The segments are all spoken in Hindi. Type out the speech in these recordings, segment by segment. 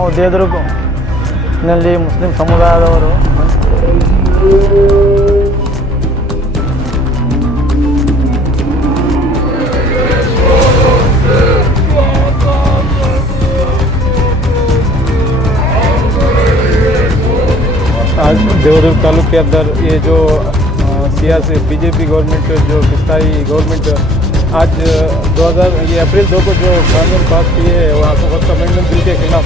ನಾವು ದೇವದುರ್ಗನಲ್ಲಿ ಮುಸ್ಲಿಂ ಸಮುದಾಯದವರು आज देवदुर्ग तालुक के अंदर ये जो सियासी बीजेपी गवर्नमेंट जो किसाई गवर्नमेंट आज 2000 ये अप्रैल 2 को जो कानून पास किए है वो आपको फर्स्ट अमेंडमेंट बिल के खिलाफ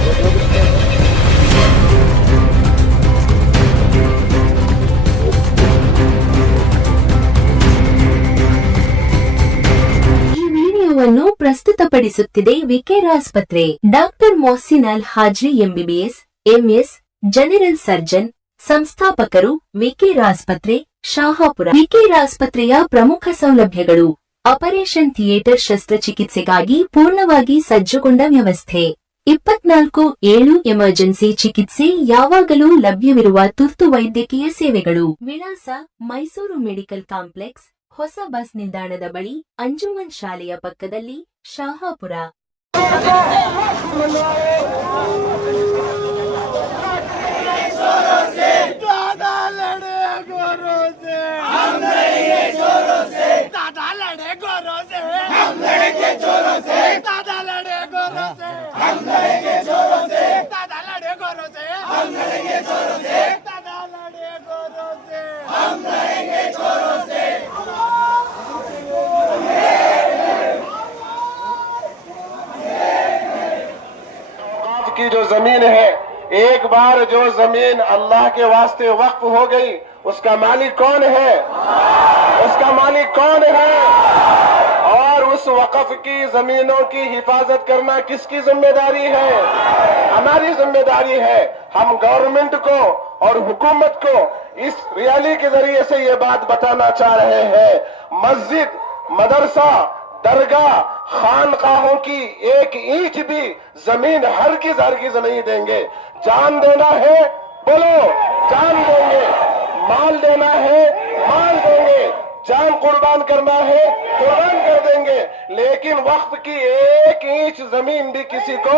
ವಿಡಿಯೋವನ್ನು ಪ್ರಸ್ತುತಪಡಿಸುತ್ತಿದೆ ವಿಕೇರ್ ಆಸ್ಪತ್ರೆ. Doctor Mohsin Al Hajri MBBS MS general surgeon, ಸಂಸ್ಥಾಪಕರು ವಿಕೇರ್ ಆಸ್ಪತ್ರೆ ಶಾಹಾಪುರ. ವಿಕೇರ್ ಆಸ್ಪತ್ರೆಯ ಪ್ರಮುಖ ಸೌಲಭ್ಯಗಳು: ಆಪರೇಷನ್ ಥಿಯೇಟರ್ ಶಸ್ತ್ರಚಿಕಿತ್ಸೆಗಾಗಿ ಪೂರ್ಣವಾಗಿ ಸಜ್ಜುಗೊಂಡ ವ್ಯವಸ್ಥೆ, 24/7 ಎಮರ್ಜೆನ್ಸಿ ಚಿಕಿತ್ಸೆ, ಯಾವಾಗಲೂ ಲಭ್ಯವಿರುವ ತುರ್ತು ವೈದ್ಯಕೀಯ ಸೇವೆಗಳು. ವಿಳಾಸ: ಮೈಸೂರು ಮೆಡಿಕಲ್ ಕಾಂಪ್ಲೆಕ್ಸ್, ಹೊಸ ಬಸ್ ನಿಲ್ದಾಣದ ಬಳಿ, ಅಂಜುಮನ್ ಶಾಲೆಯ ಪಕ್ಕದಲ್ಲಿ, ಶಾಹಾಪುರ. की जो जमीन है, एक बार जो जमीन अल्लाह के वास्ते वक्फ हो गई, उसका मालिक कौन है? उसका मालिक कौन है? और उस वक्फ की जमीनों की हिफाजत करना किसकी जिम्मेदारी है? हमारी जिम्मेदारी है। हम गवर्नमेंट को और हुकूमत को इस रैली के जरिए से ये बात बताना चाह रहे हैं, मस्जिद, मदरसा, दरगाह, खानकाहों की एक ईंट भी जमीन हरगिज नहीं देंगे। जान देना है, बोलो जान देंगे। माल देना है, माल देंगे। जान कुर्बान करना है, कुर्बान कर देंगे। लेकिन वक्फ की एक इंच जमीन भी किसी को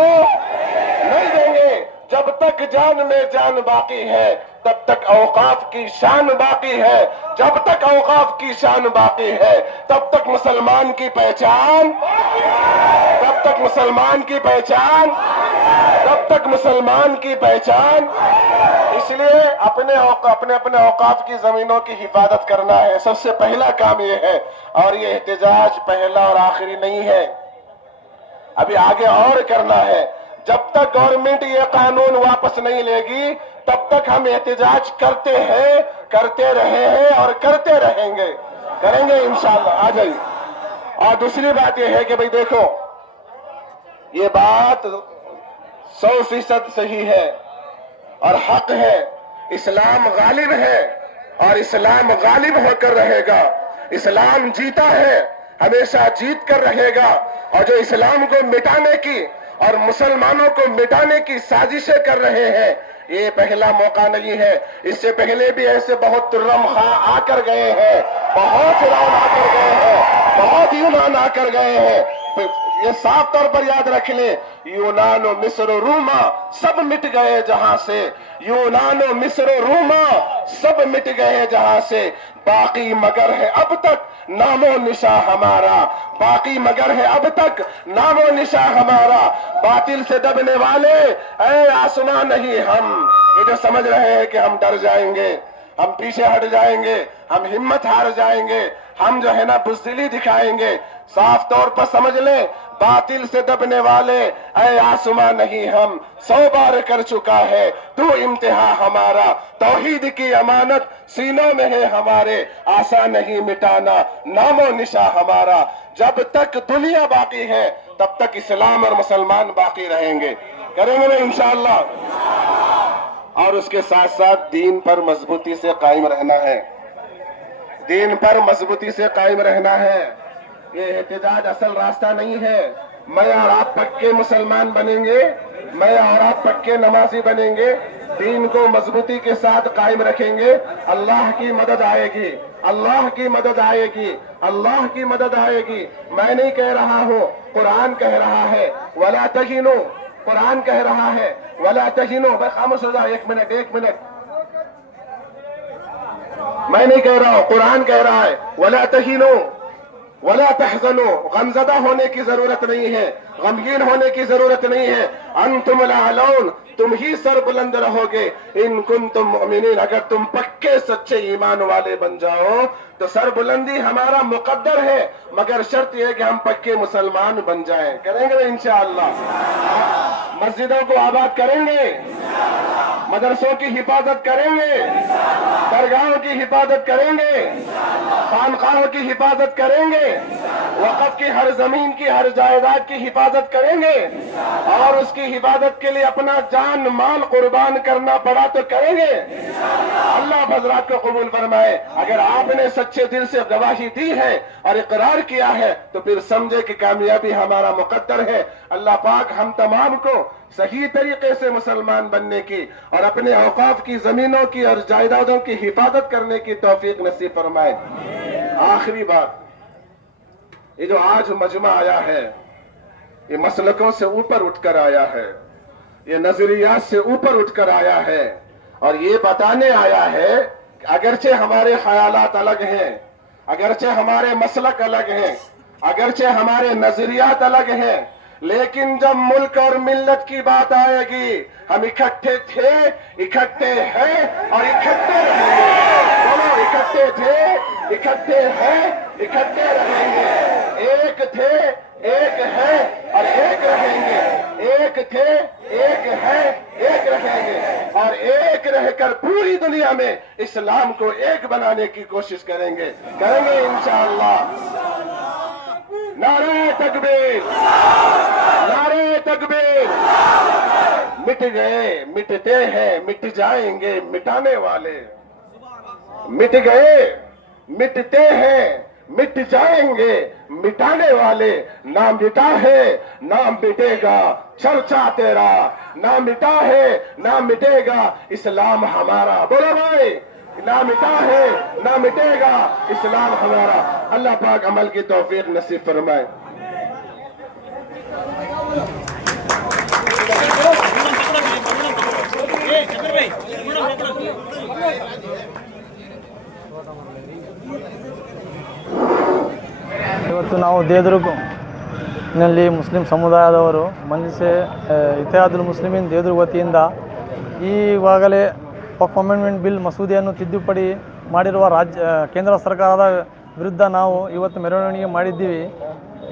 नहीं देंगे। जब तक जान में जान बाकी है, तब तक औकाफ की शान बाकी है। जब तक औकाफ की शान बाकी है, तब तक मुसलमान की पहचान, तब तक मुसलमान की पहचान, तब तक मुसलमान की पहचान। इसलिए अपने अपने औकाफ की जमीनों की हिफाजत करना है, सबसे पहला काम ये है। और ये एहतजाज पहला और आखिरी नहीं है, अभी आगे और करना है। जब तक गवर्नमेंट ये कानून वापस नहीं लेगी, तब तक हम एहतजाज करते हैं, करते रहे हैं और करते रहेंगे, करेंगे इंशाअल्लाह। आ जाइए। और दूसरी बात ये है कि भाई देखो, ये बात 100% सही है और हक है। इस्लाम गालिब है और इस्लाम गालिब होकर रहेगा। इस्लाम जीता है, हमेशा जीत कर रहेगा। और जो इस्लाम को मिटाने की और मुसलमानों को मिटाने की साजिशें कर रहे हैं, ये पहला मौका नहीं है। इससे पहले भी ऐसे बहुत तुर्रम खां आकर गए हैं, बहुत फिरौन आकर गए हैं, बहुत यूनान आकर गए हैं। ये साफ तौर पर याद रख ले, यूनान और मिस्र और रूमा सब मिट गए जहां से। यूनान और मिस्र और रूमा सब मिट गए जहां से। बाकी मगर है अब तक नामो निशा हमारा, बाकी मगर है अब तक नामो निशा हमारा। बातिल से दबने वाले ऐ आसमां नहीं हम। ये जो समझ रहे हैं कि हम डर जाएंगे, हम पीछे हट जाएंगे, हम हिम्मत हार जाएंगे, हम जो है ना बुज़दिली दिखाएंगे, साफ तौर पर समझ लें, बातिल से दबने वाले ऐ आसमां नहीं हम। 100 बार कर चुका है तू इम्तिहा हमारा। तौहीद की अमानत सीनों में है हमारे, आसान नहीं मिटाना नामो निशा हमारा। जब तक दुनिया बाकी है, तब तक इस्लाम और मुसलमान बाकी रहेंगे, करेंगे ना इंशाअल्लाह। और उसके साथ साथ दीन पर मजबूती से कायम रहना है, दीन पर मजबूती से कायम रहना है। ये एहतजाज असल रास्ता नहीं है। मैं और आप पक्के मुसलमान बनेंगे, मैं और आप पक्के नमाजी बनेंगे, दीन को मजबूती के साथ कायम रखेंगे, अल्लाह की मदद आएगी, अल्लाह की मदद आएगी, अल्लाह की मदद आएगी। मैं नहीं कह रहा हूँ, कुरान कह रहा है, वला तहीनु, कुरान कह रहा है वला तहिनो, भाई खामोश हो जाओ, एक मिनट, मैं नहीं कह रहा हूं, कुरान कह रहा है वला तहिनो वला तहज़नो, गमज़दा होने की जरूरत नहीं है, गमगीन होने की जरूरत नहीं है, अंतुम लालौन, तुम ही सर बुलंद रहोगे, इन कुंतुम मुमिनीन, अगर तुम पक्के सच्चे ईमान वाले बन जाओ तो सर बुलंदी हमारा मुकद्दर है, मगर शर्त यह कि हम पक्के मुसलमान बन जाएं। करेंगे इंशाअल्लाह। मस्जिदों को आबाद करेंगे, मदरसों की हिफाजत करेंगे, दरगाहों की हिफाजत करेंगे, खानकाहों की हिफाजत करेंगे, वक़्फ़ की हर जमीन की हर जायदाद की हिफाजत करेंगे, और उसकी हिफाजत के लिए अपना जान माल कुर्बान करना पड़ा तो करेंगे। अल्लाह हज़रात को कबूल फरमाए। अगर आपने सच्चे दिल से गवाही दी है और इकरार किया है तो फिर समझे कि कामयाबी हमारा मुकद्दर है। अल्लाह पाक हम तमाम को सही तरीके से मुसलमान बनने की और अपने औकाफ की जमीनों की और जायदादों की हिफाजत करने की तौफीक नसीब फरमाए। आखिरी बात, ये जो आज मजमा आया है ये मसलकों से ऊपर उठकर आया है, ये नजरियात से ऊपर उठकर आया है और ये बताने आया है कि अगरचे हमारे ख्यालात अलग हैं, अगरचे हमारे मसलक अलग हैं, अगरचे हमारे नजरियात अलग हैं, लेकिन जब मुल्क और मिल्लत की बात आएगी हम इकट्ठे थे, इकट्ठे हैं और इकट्ठे रहेंगे। दोनों इकट्ठे थे, इकट्ठे हैं, इकट्ठे रहेंगे। एक थे, एक है और एक रहेंगे। एक थे, एक है, एक रहेंगे और एक रहकर पूरी दुनिया में इस्लाम को एक बनाने की कोशिश करेंगे इंशाअल्लाह। नारे तकबीर, नारे तकबीर। मिट गए, मिटते हैं, मिट जाएंगे मिटाने वाले। मिट गए, मिटते हैं, मिट जाएंगे मिटाने वाले। ना मिटा है ना मिटेगा चर्चा तेरा, ना मिटा है ना मिटेगा इस्लाम हमारा। बोलो भाई, ना मिटा है ना मिटेगा इस्लाम हमारा। अल्लाह पाक अमल की तौफीक नसीब फरमाए। ಇವತ್ತು ನಾವು ದೇವದುರ್ಗನಲ್ಲಿ ಮುಸ್ಲಿಂ ಸಮುದಾಯದವರು ಮನ್ಸೆ ಇತಿಹಾದುಲ್ ಮುಸ್ಲಿಮೀನ್ ದೇವದುರ್ಗ ವತಿಯಿಂದ ಈವಾಗಲೇ ವಕ್ಫ್ ಅಮೆಂಡ್ಮೆಂಟ್ ಬಿಲ್ ಮಸೂದೆಯನ್ನು ತಿದ್ದುಪಡಿ ಮಾಡಿರುವ ಕೇಂದ್ರ ಸರ್ಕಾರದ ವಿರುದ್ಧ ನಾವು ಇವತ್ತು ಮೆರವಣಿಗೆ ಮಾಡಿದ್ದೀವಿ.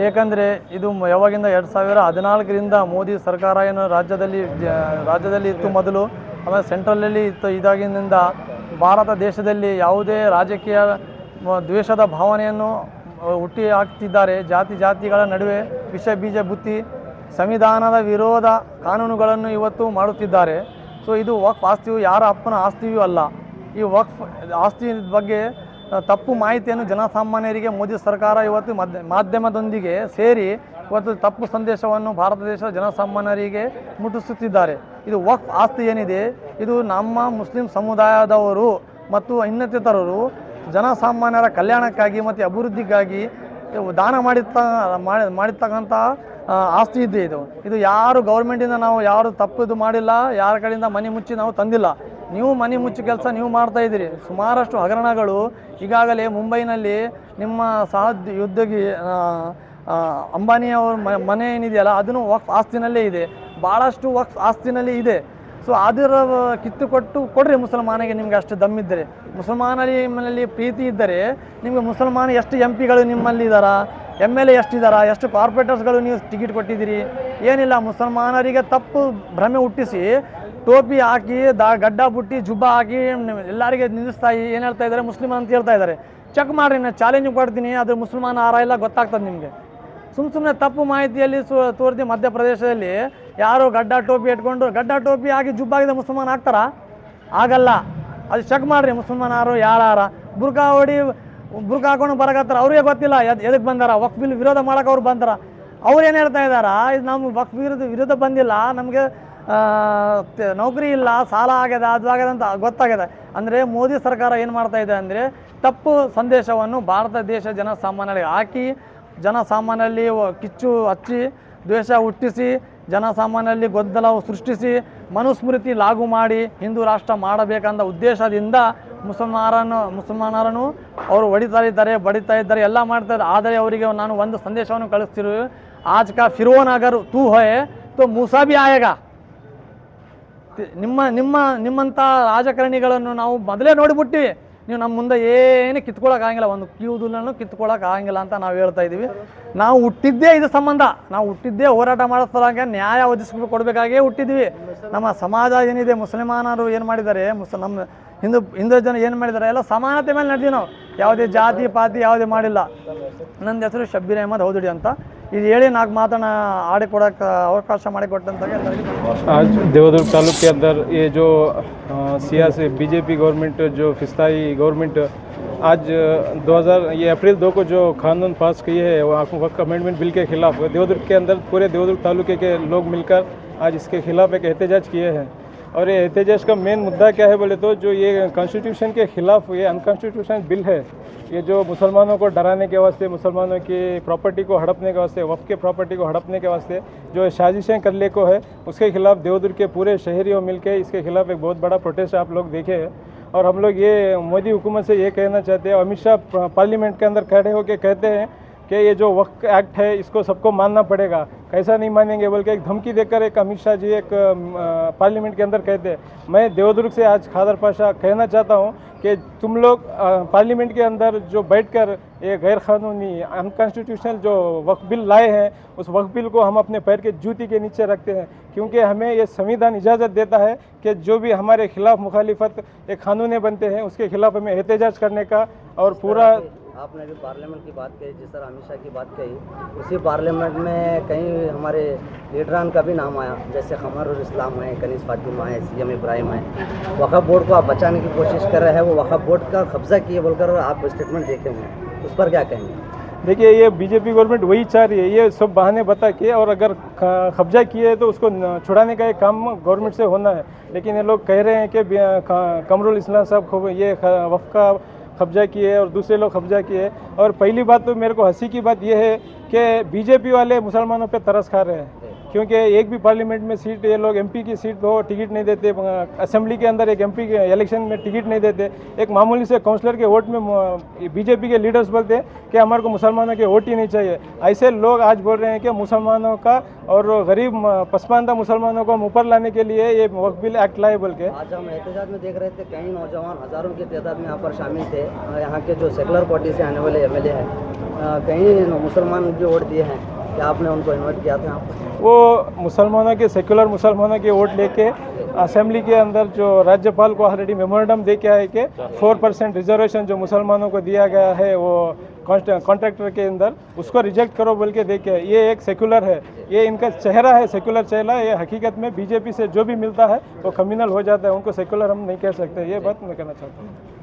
ಏಕೆಂದರೆ ಇದು ಯಾವಾಗಿಂದ 2014ರಿಂದ ಮೋದಿ ಸರ್ಕಾರ ಏನು ರಾಜ್ಯದಲ್ಲಿ ಇತ್ತು ಮೊದಲು, ಆಮೇಲೆ ಸೆಂಟ್ರಲಲ್ಲಿ ಇತ್ತು. ಇದಾಗಿನಿಂದ ಭಾರತ ದೇಶದಲ್ಲಿ ಯಾವುದೇ ರಾಜಕೀಯ ದ್ವೇಷದ ಭಾವನೆಯನ್ನು ಹುಟ್ಟಿ ಹಾಕ್ತಿದ್ದಾರೆ. ಜಾತಿಗಳ ನಡುವೆ ವಿಷ ಬೀಜ ಬುತ್ತಿ ಸಂವಿಧಾನದ ವಿರೋಧ ಕಾನೂನುಗಳನ್ನು ಇವತ್ತು ಮಾಡುತ್ತಿದ್ದಾರೆ. ಸೊ ಇದು ವಕ್ಫ್ ಆಸ್ತಿಯು ಯಾರ ಅಪ್ಪನ ಆಸ್ತಿಯೂ ಅಲ್ಲ. ಈ ವಕ್ಫ್ ಆಸ್ತಿ ಬಗ್ಗೆ ತಪ್ಪು ಮಾಹಿತಿಯನ್ನು ಜನಸಾಮಾನ್ಯರಿಗೆ ಮೋದಿ ಸರ್ಕಾರ ಇವತ್ತು ಮಾಧ್ಯಮದೊಂದಿಗೆ ಸೇರಿ ಇವತ್ತು ತಪ್ಪು ಸಂದೇಶವನ್ನು ಭಾರತ ದೇಶದ ಜನಸಾಮಾನ್ಯರಿಗೆ ಮುಟ್ಟಿಸುತ್ತಿದ್ದಾರೆ. ಇದು ವಕ್ಫ್ ಆಸ್ತಿ ಏನಿದೆ ಇದು ನಮ್ಮ ಮುಸ್ಲಿಂ ಸಮುದಾಯದವರು ಮತ್ತು ಇನ್ನಿತರರು ಜನಸಾಮಾನ್ಯರ ಕಲ್ಯಾಣಕ್ಕಾಗಿ ಮತ್ತು ಅಭಿವೃದ್ಧಿಗಾಗಿ ದಾನ ಮಾಡಿರ್ತಕ್ಕಂಥ ಆಸ್ತಿ ಇದೆ. ಇದು ಯಾರು ಗೌರ್ಮೆಂಟಿಂದ ನಾವು ಯಾರು ತಪ್ಪು ಮಾಡಿಲ್ಲ, ಯಾರ ಕಡೆಯಿಂದ ಮನೆ ಮುಚ್ಚಿ ನಾವು ತಂದಿಲ್ಲ. ನೀವು ಮನೆ ಮುಚ್ಚಿ ಕೆಲಸ ನೀವು ಮಾಡ್ತಾಯಿದ್ದೀರಿ. ಸುಮಾರಷ್ಟು ಹಗರಣಗಳು ಈಗಾಗಲೇ ಮುಂಬೈನಲ್ಲಿ ನಿಮ್ಮ ಉದ್ಯೋಗಿ ಅಂಬಾನಿಯವ್ರ ಮನೆ ಏನಿದೆಯಲ್ಲ ಅದನ್ನು ವಕ್ಫ್ ಆಸ್ತಿನಲ್ಲೇ ಇದೆ, ಭಾಳಷ್ಟು ವಕ್ಫ್ ಆಸ್ತಿನಲ್ಲಿ ಇದೆ. ಸೊ ಅದರ ಕೊಡ್ರಿ ಮುಸಲ್ಮಾನಿಗೆ. ನಿಮಗೆ ಅಷ್ಟು ದಮ್ಮಿದ್ದರೆ, ಮುಸಲ್ಮಾನಲ್ಲಿ ಪ್ರೀತಿ ಇದ್ದರೆ ನಿಮಗೆ ಮುಸಲ್ಮಾನ ಎಷ್ಟು MP ಗಳು ನಿಮ್ಮಲ್ಲಿ ಇದ್ದಾರಾ, MLA ಎಷ್ಟಿದ್ದಾರಾ, ಎಷ್ಟು ಕಾರ್ಪೊರೇಟರ್ಸ್ಗಳು ನೀವು ಟಿಕೆಟ್ ಕೊಟ್ಟಿದ್ದೀರಿ? ಏನಿಲ್ಲ. ಮುಸಲ್ಮಾನರಿಗೆ ತಪ್ಪು ಭ್ರಮೆ ಹುಟ್ಟಿಸಿ ಟೋಪಿ ಹಾಕಿ ಗಡ್ಡ ಬುಟ್ಟಿ ಜುಬ್ಬ ಹಾಕಿ ಎಲ್ಲರಿಗೆ ನಿಲ್ಲಿಸ್ತಾ ಏನು ಹೇಳ್ತಾ ಇದ್ದಾರೆ, ಮುಸ್ಲಿಮ್ ಅಂತ ಹೇಳ್ತಾ ಇದ್ದಾರೆ. ಚೆಕ್ ಮಾಡಿರಿ, ನಾನು ಚಾಲೆಂಜ್ ಕೊಡ್ತೀನಿ, ಅದು ಮುಸಲ್ಮಾನ ಆರ ಇಲ್ಲ ಗೊತ್ತಾಗ್ತದೆ ನಿಮಗೆ. ಸುಮ್ಮನೆ ತಪ್ಪು ಮಾಹಿತಿಯಲ್ಲಿ ತೋರಿಸಿ ಮಧ್ಯಪ್ರದೇಶದಲ್ಲಿ ಯಾರು ಗಡ್ಡ ಟೋಪಿ ಇಟ್ಕೊಂಡು ಗಡ್ಡ ಟೋಪಿ ಹಾಕಿ ಜುಬ್ಬಾಗಿದೆ ಮುಸಲ್ಮಾನ ಆಗ್ತಾರಾ? ಆಗಲ್ಲ. ಅದು ಚೆಕ್ ಮಾಡಿರಿ ಮುಸಲ್ಮಾನರು ಯಾರ ಬುರ್ಕಾ ಬುರ್ಕಾ ಹಾಕೊಂಡು ಬರಕತ್ತಾರ, ಅವ್ರಿಗೆ ಗೊತ್ತಿಲ್ಲ ಎದಕ್ಕೆ ಬಂದಾರ. ವಕ್ಫ್ ಬಿಲ್ ವಿರೋಧ ಮಾಡೋಕೆ ಅವ್ರು ಬಂದಾರ. ಅವ್ರು ಏನು ಹೇಳ್ತಾ ಇದ್ದಾರಾ, ಇದು ನಮ್ಗೆ ವಕ್ಫ್ ವಿರೋಧ ಬಂದಿಲ್ಲ, ನಮಗೆ ನೌಕರಿ ಇಲ್ಲ, ಸಾಲ ಆಗ್ಯದ, ಅದು ಆಗ್ಯದ ಅಂತ ಗೊತ್ತಾಗಿದೆ. ಅಂದರೆ ಮೋದಿ ಸರ್ಕಾರ ಏನು ಮಾಡ್ತಾ ಇದೆ ಅಂದರೆ ತಪ್ಪು ಸಂದೇಶವನ್ನು ಭಾರತ ದೇಶ ಜನಸಾಮಾನ್ಯರಿಗೆ ಹಾಕಿ ಜನಸಾಮಾನ್ಯರಲ್ಲಿ ಕಿಚ್ಚು ಹಚ್ಚಿ ದ್ವೇಷ ಹುಟ್ಟಿಸಿ ಜನಸಾಮಾನ್ಯರಲ್ಲಿ ಗೊಂದಲ ಸೃಷ್ಟಿಸಿ ಮನುಸ್ಮೃತಿ ಲಾಗು ಮಾಡಿ ಹಿಂದೂ ರಾಷ್ಟ್ರ ಮಾಡಬೇಕಂದ ಉದ್ದೇಶದಿಂದ ಮುಸಲ್ಮಾನರನ್ನು ಅವರು ಹೊಡಿತಾ ಇದ್ದಾರೆ, ಬಡಿತಾ ಇದ್ದಾರೆ, ಎಲ್ಲ ಮಾಡ್ತಾರೆ. ಆದರೆ ಅವರಿಗೆ ನಾನು ಒಂದು ಸಂದೇಶವನ್ನು ಕಳಿಸ್ತಿರು, ಆಜ್ ಕಾ ಫಿರೋನ್ ಅಗರ್ ತೂ ಹೋಯೆ ತೋ ಮೂಸಾ ಭಿ ಆಯೇಗಾ. ನಿಮ್ಮಂಥ ರಾಜಕಾರಣಿಗಳನ್ನು ನಾವು ಮೊದಲೇ ನೋಡಿಬಿಟ್ಟಿವಿ. ನೀವು ನಮ್ಮ ಮುಂದೆ ಏನು ಕಿತ್ಕೊಳ್ಳೋಕ್ಕಾಗಿಲ್ಲ, ಒಂದು ಕೂದಲನ್ನು ಕಿತ್ಕೊಳ್ಳೋಕ್ಕಾಗಿಲ್ಲ ಅಂತ ನಾವು ಹೇಳ್ತಾ ಇದ್ದೀವಿ. ನಾವು ಹುಟ್ಟಿದ್ದೇ ಇದು ಸಂಬಂಧ, ನಾವು ಹುಟ್ಟಿದ್ದೇ ಹೋರಾಟ ಮಾಡೋ ಸಲುವಾಗಿ ನ್ಯಾಯ ಕೊಡಬೇಕಾಗೇ ಹುಟ್ಟಿದ್ವಿ. ನಮ್ಮ ಸಮಾಜ ಏನಿದೆ, ಮುಸಲ್ಮಾನರು ಏನು ಮಾಡಿದ್ದಾರೆ, ನಮ್ಮ ಹಿಂದೂ ಜನ ಏನು ಮಾಡಿದ್ದಾರೆ, ಎಲ್ಲ ಸಮಾನತೆ ಮೇಲೆ ನಡೆದೀವಿ ನಾವು. ಯಾವುದೇ ಜಾತಿ ಪಾತಿ ಯಾವುದೇ ಮಾಡಿಲ್ಲ. ನನ್ನ ಹೆಸರು ಶಬ್ಬೀರ್ ಅಹಮದ್ ಹೌದಡಿ ಅಂತ. ಇದು ಹೇಳಿ ನಾಲ್ಕು ಮಾತನ್ನ ಆಡಿಕೊಡೋಕ್ಕೆ ಅವಕಾಶ ಮಾಡಿಕೊಟ್ಟಂತ आज देवदुर्ग तालुक के अंदर ये जो सियासी बीजेपी गवर्नमेंट जो फिस्ताई गवर्नमेंट आज 2000 ये अप्रैल 2 को जो कानून पास किए है वक्त अमेंडमेंट बिल के खिलाफ देवदुर्ग के अंदर पूरे देवदुर्ग तालुके के लोग मिलकर आज इसके खिलाफ एक एहतजाज किए हैं। और ये एहतजाज का मेन मुद्दा क्या है बोले तो जो ये कॉन्स्टिट्यूशन के खिलाफ ये अनकॉन्स्टिट्यूशनल बिल है, ये जो मुसलमानों को डराने के वास्ते, मुसलमानों की प्रॉपर्टी को हड़पने के वास्ते, वफ़ के प्रॉपर्टी को हड़पने के वास्ते जो साजिशें करने को है, उसके खिलाफ देवदुर्ग के पूरे शहरियों मिलकर इसके खिलाफ एक बहुत बड़ा प्रोटेस्ट आप लोग देखे हैं। और हम लोग ये मोदी हुकूमत से ये कहना चाहते हैं, अमित शाह पार्लियामेंट के अंदर खड़े होकर कहते हैं कि ये जो वक्फ एक्ट है इसको सबको मानना पड़ेगा, कैसा नहीं मानेंगे बोल के एक धमकी देकर एक अमित शाह जी एक पार्लियामेंट के अंदर कहते हैं। मैं देवदुर्ग से आज खादर पाशा कहना चाहता हूँ कि तुम लोग पार्लियामेंट के अंदर जो बैठकर ये गैर कानूनी अनकॉन्स्टिट्यूशनल जो वक्फ बिल लाए हैं, उस वक्फ बिल को हम अपने पैर के जूती के नीचे रखते हैं, क्योंकि हमें ये संविधान इजाज़त देता है कि जो भी हमारे खिलाफ मुखालिफत एक कानून बनते हैं उसके खिलाफ हमें एहतजाज करने का। और पूरा आपने भी पार्लियामेंट की बात कही, जिस तरह अमित शाह की बात कही, उसी पार्लियामेंट में कई हमारे लीडरान का भी नाम आया, जैसे खमरुल इस्लाम है, कनीज़ फातिमा है, सीएम इब्राहिम है। वक़्फ़ बोर्ड को आप बचाने की कोशिश कर रहे हैं, वो वक़्फ़ बोर्ड का कब्ज़ा किए बोलकर आप स्टेटमेंट देखे हुए हैं, उस पर क्या कहेंगे? देखिए ये बीजेपी गवर्नमेंट वही चाह रही है, ये सब बहाने बता के, और अगर कब्जा किए तो उसको छुड़ाने का एक काम गवर्नमेंट से होना है। लेकिन ये लोग कह रहे हैं कि कमरुल इस्लाम साहब ये वफ़ का कब्जा किए और दूसरे लोग कब्जा किए। और पहली बात तो मेरे को हंसी की बात यह है कि बीजेपी वाले मुसलमानों पे तरस खा रहे हैं, क्योंकि एक भी पार्लियामेंट में सीट ये लोग एमपी की सीट हो टिकट नहीं देते, असेंबली के अंदर एक एमपी के इलेक्शन में टिकट नहीं देते, एक मामूली से काउंसलर के वोट में बीजेपी के लीडर्स बोलते हैं कि हमारे को मुसलमानों के वोट ही नहीं चाहिए। ऐसे लोग आज बोल रहे हैं कि मुसलमानों का और गरीब पसमानदा मुसलमानों को हम ऊपर लाने के लिए ये वक्फ बिल एक्ट लाए बोल के। आज हम एहतजाज में देख रहे थे कई नौजवान हज़ारों की तादाद में यहाँ पर शामिल थे, यहाँ के जो सेकुलर पार्टी से आने वाले एमएलए हैं, कई मुसलमान जो वोट दिए हैं, क्या आपने उनको इन्वाइट किया था यहाँ पर? वो मुसलमानों के सेकुलर मुसलमानों के वोट लेके असेंबली के अंदर जो राज्यपाल को ऑलरेडी मेमोरेंडम दे के आए कि 4% रिजर्वेशन जो मुसलमानों को दिया गया है वो कॉन्ट्रैक्टर के अंदर, उसको रिजेक्ट करो बोल के दे के। ये एक सेकुलर है, ये इनका चेहरा है, सेकुलर चेहरा। ये हकीकत में बीजेपी से जो भी मिलता है वो कम्युनल हो जाता है, उनको सेकुलर हम नहीं कह सकते। ये बात मैं कहना चाहता हूँ।